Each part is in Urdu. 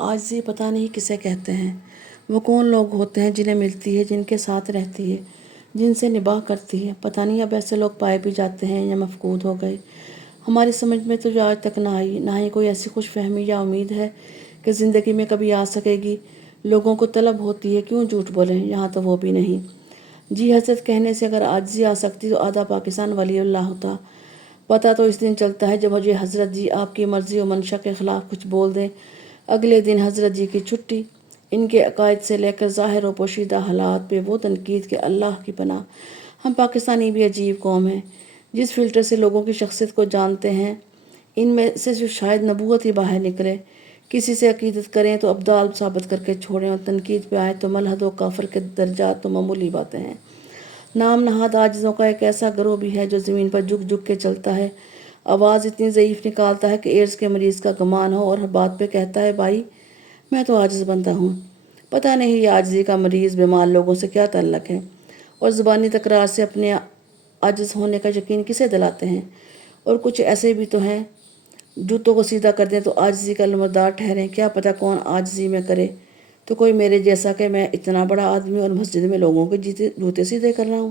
عاجزی پتہ نہیں کسے کہتے ہیں۔ وہ کون لوگ ہوتے ہیں جنہیں ملتی ہے، جن کے ساتھ رہتی ہے، جن سے نباہ کرتی ہے؟ پتہ نہیں اب ایسے لوگ پائے بھی جاتے ہیں یا مفقود ہو گئے۔ ہماری سمجھ میں تو جو آج تک نہ آئی، نہ ہی کوئی ایسی خوش فہمی یا امید ہے کہ زندگی میں کبھی آ سکے گی۔ لوگوں کو طلب ہوتی ہے کیوں جھوٹ بولیں، یہاں تو وہ بھی نہیں۔ جی حضرت کہنے سے اگر عاجزی آ سکتی تو آدھا پاکستان ولی اللہ ہوتا۔ پتہ تو اس دن چلتا ہے جب جی حضرت جی آپ کی مرضی و منشا کے خلاف کچھ بول دیں، اگلے دن حضرت جی کی چھٹی۔ ان کے عقائد سے لے کر ظاہر و پوشیدہ حالات پہ وہ تنقید کہ اللہ کی پناہ۔ ہم پاکستانی بھی عجیب قوم ہیں، جس فلٹر سے لوگوں کی شخصیت کو جانتے ہیں، ان میں سے شاید نبوت ہی باہر نکلے۔ کسی سے عقیدت کریں تو ابدال ثابت کر کے چھوڑیں، اور تنقید پہ آئیں تو ملحد و کافر کے درجات تو معمولی باتیں ہیں۔ نام نہاد عاجزوں کا ایک ایسا گروہ بھی ہے جو زمین پر جھک جھک کے چلتا ہے، آواز اتنی ضعیف نکالتا ہے کہ ایڈز کے مریض کا گمان ہو، اور ہر بات پہ کہتا ہے بھائی میں تو عاجز بندہ ہوں۔ پتہ نہیں یہ عاجزی کا مریض بیمار لوگوں سے کیا تعلق ہے، اور زبانی تکرار سے اپنے عاجز ہونے کا یقین کسے دلاتے ہیں؟ اور کچھ ایسے بھی تو ہیں جوتوں کو سیدھا کر دیں تو عاجزی کا علمبردار ٹھہریں۔ کیا پتہ کون عاجزی میں کرے تو کوئی میرے جیسا کہ میں اتنا بڑا آدمی اور مسجد میں لوگوں کے جوتے سیدھے کر رہا ہوں۔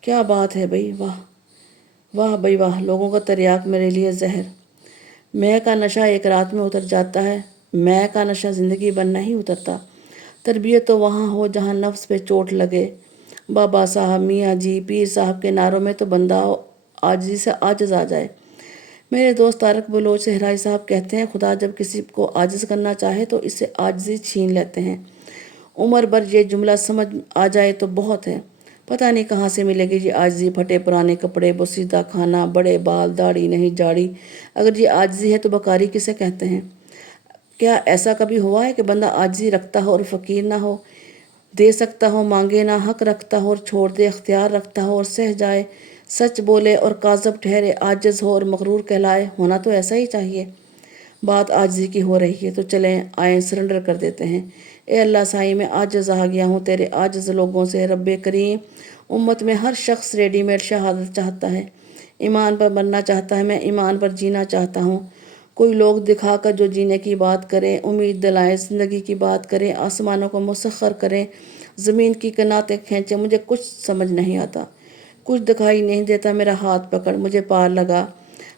کیا بات ہے بھائی، واہ واہ بھائی واہ، لوگوں کا تریاک میرے لیے زہر۔ میں کا نشہ ایک رات میں اتر جاتا ہے، میں کا نشہ زندگی بھر نہیں اترتا۔ تربیت تو وہاں ہو جہاں نفس پہ چوٹ لگے۔ بابا صاحب، میاں جی، پیر صاحب کے نعروں میں تو بندہ عاجزی سے عاجز آ جائے۔ میرے دوست طارق بلوچ صحرائی صاحب کہتے ہیں خدا جب کسی کو عاجز کرنا چاہے تو اس سے عاجزی چھین لیتے ہیں۔ عمر بھر یہ جملہ سمجھ آ جائے تو بہت ہے۔ پتہ نہیں کہاں سے ملے گی یہ عاجزی، پھٹے پرانے کپڑے، بوسیدہ کھانا، بڑے بال، داڑھی نہیں جاڑی۔ اگر یہ عاجزی ہے تو بکاری کسے کہتے ہیں؟ کیا ایسا کبھی ہوا ہے کہ بندہ عاجزی رکھتا ہو اور فقیر نہ ہو، دے سکتا ہو مانگے نہ، حق رکھتا ہو اور چھوڑ دے، اختیار رکھتا ہو اور سہ جائے، سچ بولے اور کاذب ٹھہرے، عاجز ہو اور مغرور کہلائے؟ ہونا تو ایسا ہی چاہیے۔ بات عاجزی کی ہو رہی ہے تو چلیں آئیں سرنڈر کر دیتے ہیں۔ اے اللہ سائی، میں عاجز آ گیا ہوں تیرے عاجز لوگوں سے۔ رب کریم، امت میں ہر شخص ریڈی میڈ شہادت چاہتا ہے، ایمان پر مرنا چاہتا ہے، میں ایمان پر جینا چاہتا ہوں۔ کوئی لوگ دکھا کر جو جینے کی بات کریں، امید دلائیں، زندگی کی بات کریں، آسمانوں کو مسخر کریں، زمین کی کناتیں کھینچیں، مجھے کچھ سمجھ نہیں آتا، کچھ دکھائی نہیں دیتا، میرا ہاتھ پکڑ، مجھے پار لگا۔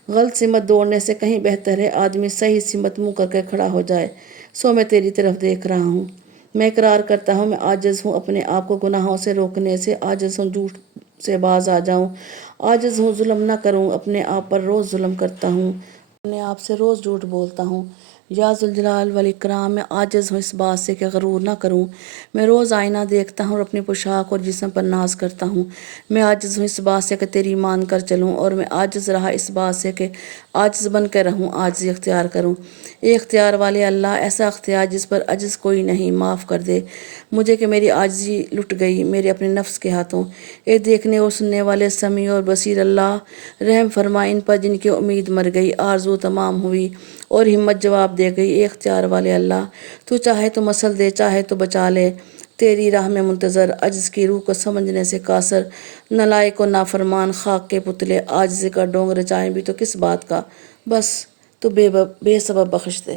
غلط سمت دوڑنے سے کہیں بہتر ہے آدمی صحیح سمت منہ کر کے کھڑا ہو جائے۔ سو میں تیری طرف دیکھ رہا ہوں، میں اقرار کرتا ہوں میں عاجز ہوں، اپنے آپ کو گناہوں سے روکنے سے عاجز ہوں، جھوٹ سے باز آ جاؤں، عاجز ہوں، ظلم نہ کروں، اپنے آپ پر روز ظلم کرتا ہوں، اپنے آپ سے روز جھوٹ بولتا ہوں۔ یا ذوالجلال والاکرام، میں عاجز ہوں اس بات سے کہ غرور نہ کروں، میں روز آئینہ دیکھتا ہوں اور اپنی پوشاک اور جسم پر ناز کرتا ہوں۔ میں عاجز ہوں اس بات سے کہ تیری مان کر چلوں، اور میں عاجز رہا اس بات سے کہ عاجز بن کے رہوں، عاجزی اختیار کروں۔ اے اختیار والے اللہ، ایسا اختیار جس پر عجز کوئی نہیں، معاف کر دے مجھے کہ میری عاجزی لٹ گئی میرے اپنے نفس کے ہاتھوں۔ اے دیکھنے اور سننے والے سمیع اور بصیر اللہ، رحم فرما ان پر جن کی امید مر گئی، آرزو تمام ہوئی اور ہمت جواب دے گئی۔ اے اختیار والے اللہ، تو چاہے تو مسل دے، چاہے تو بچا لے، تیری راہ میں منتظر، عجز کی روح کو سمجھنے سے قاصر، نالائق و نافرمان، خاک کے پتلے، عاجزی کا ڈونگ رچائیں بھی تو کس بات کا، بس تو بے سبب بخش دے۔